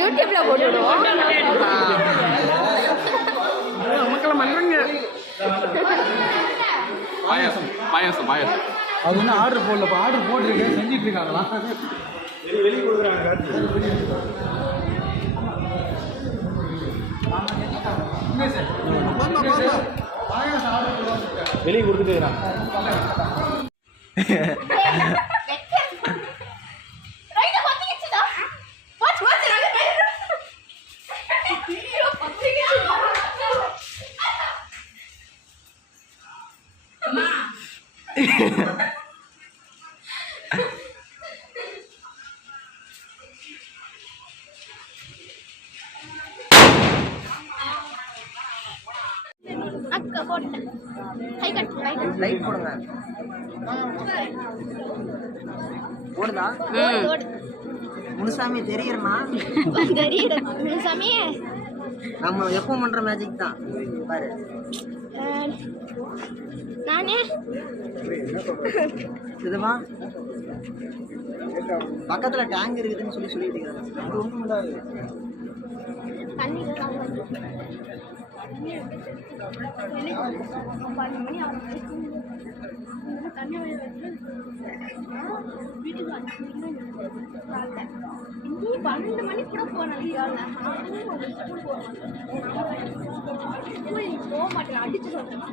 யூடியூப்ல போட்டுடுவோம். மக்கள் பண்றீங்க பாயாசம் பாயாசம் பாயாசம் அது என்ன ஆர்டர் போடல, இப்போ ஆர்டர் போட்டிருக்கேன், செஞ்சிட்டு இருக்காங்களா? வெளியே கொடுக்குறாங்க. வெளியே கொடுத்துட்டு அக்கா போட்டேன். கை கட்டு லைட் போடுங்க. போடுதா? முனுசாமி தெரியுறமா? தெரியுது முனுசாமி. நம்ம எப்போ பண்ற மேஜிக் தான் பாரு. நானே இதுமா பக்கத்துல டேங்க் இருக்குதுன்னு சொல்லிட்டு இருக்காங்க. தண்ணி வீட்டுக்கு 12 மணி கூட போனேன். போக மாட்டேன், அடிச்சு சொல்றேன்.